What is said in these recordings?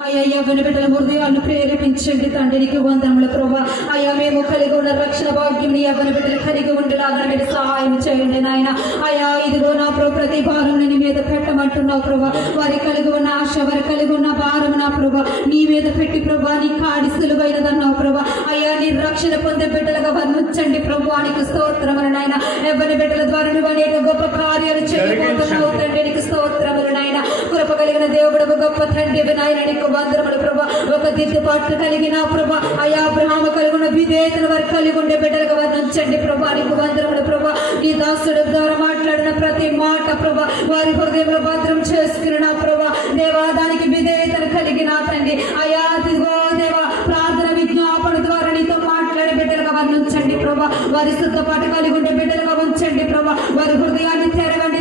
అయ్యా యవ్వన బిడ్డల హృదయాలను ప్రేరేపించండి తండ్రి, నీకు వందనములు ప్రభువా. అయ్యా మేము కలిగి ఉన్న రక్షణ భాగ్యం యవ్వన బిడ్డలు కలిగి ఉండేలాగా మీరు సహాయం చేయండి నాయన. అయ్యా ఇదిగో నా ప్రభు ప్రతి భారం నీ మీద పెట్టమంటున్నావు ప్రభా. వారి కలిగి ఉన్న ఆశ, వారి కలిగి ఉన్న భారం నా ప్రభా నీ మీద పెట్టి ప్రభా, నీ కాడి సులువైనదన్నావు ప్రభా. అయ్యా నీ రక్షణ పొందే బిడ్డలుగా వర్ణించండి ప్రభు, నీకు స్తోత్రములు నాయన. యవ్వన బిడ్డల ద్వారా నువ్వు అనేక గొప్ప కార్యాలు చేయబోతున్నావు తండ్రి, నీకు స్తోత్రములు నాయన. కృప కలిగిన దేవుడు గొప్ప తండ్రి నాయన, నీకు వందనములు ప్రభా. ఒక దిద్దుబాటు కలిగిన ప్రభా, అయా అబ్రహాము కలిగి ఉన్న విధేయతను వారు కలిగి ఉండే బిడ్డలుగా వర్ణించండి ప్రభా, నీకు వందనములు ప్రభా. నీ దాసుడు ద్వారా మాట్లాడిన ప్రతి మాట ప్రభా వారి హృదయంలో భద్రం చేసుకున్న ప్రభా దేవా, దానికి విధేయతను కలిగిన తండ్రి అయా దిగో దేవా, ప్రార్థన విజ్ఞాపన ద్వారా నీతో మాట్లాడే బిడ్డలుగా వర్ణించండి ప్రభా. వారి సిద్ధపాటు కలిగి ఉండే బిడ్డలుగా ఉంచండి ప్రభా. వారి హృదయాన్ని తెరవండి,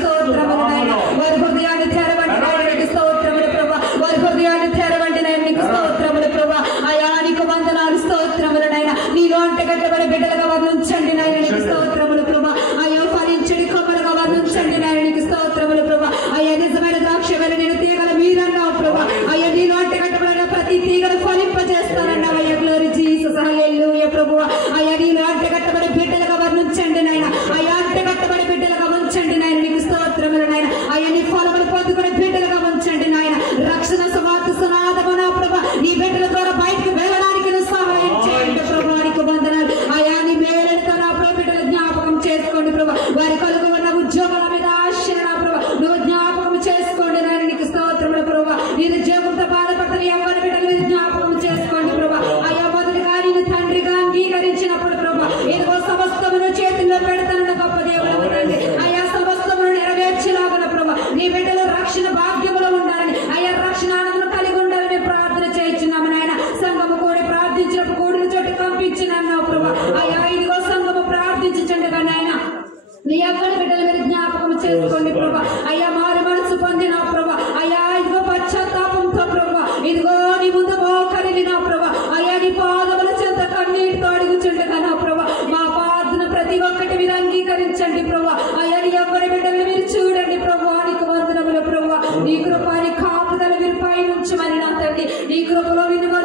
స్తోత్రములు నాయన. వారి హృదయాన్ని తెరవండి, స్తోత్రములు ప్రభా. వారి హృదయాన్ని తెరవండి నాయన, నీకు స్తోత్రములు ప్రభా. అయా నీకు వందనాలు, స్తోత్రములు నాయన. నీలో అంటే గట్టబడి బిడ్డలుగా వర్ణించండి నాయన, నీకు స్తోత్రములు ప్రభా. అయ్యా ఫలించడి కొమ్మలుగా వర్ణించండి నాయన, నీకు స్తోత్రములు ప్రభా. అయ్యా నిజమైన ద్రాక్ష వల్ల నేను తీగల మీరన్నావు ప్రభా. అయ్యా నీలో అంటే గట్టబడిన ప్రతి తీగలు ఫలింపజేస్తానన్నావు. అయ్యా గ్లోరీ జీసస్, హల్లెలూయా ప్రభువా. అయ్యా నీలో అంటే గట్టబడి బిడ్డలుగా వర్ణించండి నాయన. అయ్యా అంటే గట్టబడి బిడ్డలుగా ఉంచండి నాయన, నీకు స్తోత్రములు నాయన. అయ్యా నీ ఫలములు పొందుకునే బిడ్డలుగా ఉంచండి నాయన. రక్షణ సువార్త సునాదమున ప్రభా నీ బిడ్డల ద్వారా బయటకు వెళ్ళడానికి నువ్వు సహాయం చేయండి ప్రభా, నీకు వందనాలు. అయా నీ మేలుతో నా ప్రభు బిడ్డల జ్ఞాపకం చేసుకోండి ప్రభా. వారి కలుగు ఉన్న ఉద్యోగాల మీద ఆశీర్ణ ప్రభా నువ్వు జ్ఞాపకం చేసుకోండి నాయన, నీకు స్తోత్రములు ప్రభా. నేను ఉద్యోగంతో బాధపడుతున్న యవ్వన బిడ్డల మీద జ్ఞాపకం చేసుకోండి ప్రభా. అయా మొదటిగా నేను తండ్రిగా అంగీకరించినప్పుడు ప్రభా ఇదిగో సమస్తమును చేతుల్లో పెడతానన్న గొప్ప దేవుడు తండ్రి. అయా సమస్తమును నెరవేర్చేలాగున ప్రభా నీ బిడ్డలు రక్షణ భాగ్యములో ఉండాలని, అయ్యా రక్షణ ఆనందం కలిగి ఉండాలని ప్రార్థన చేయించున్నాము నాయన. సంఘము కూడి ప్రార్థించినప్పుడు కూడిన చోటు పంపించినన్నావు ప్రభా. అయ్యా ఇదిగో సంఘము ప్రార్థించండి నాయన, నీ యవ్వన బిడ్డల మీద జ్ఞాపకం చేసుకోండి ప్రభా. అయ్యా మారు మనసు పొందిన ప్రభా, అయ్యా ఇదిగో పశ్చాత్తాపంతో ప్రభా ఇదిగో నీ ముందు మోకరిల్లిన ప్రభా. అయ్యా నీ పాదముల చెంత కన్నీటితో అడుగుచుండగా నా ప్రభా మా ప్రార్థన ప్రతి ఒక్కటి మీరు అంగీకరించండి ప్రభా. అయ్యా నీ యవ్వన బిడ్డలు మీరు చూడండి ప్రభా, నీకు వందనములు ప్రభా. నీ కృప నీ కాపుదల మీరు పైనుంచమని నా తండ్రి, నీ కృపలో వినువ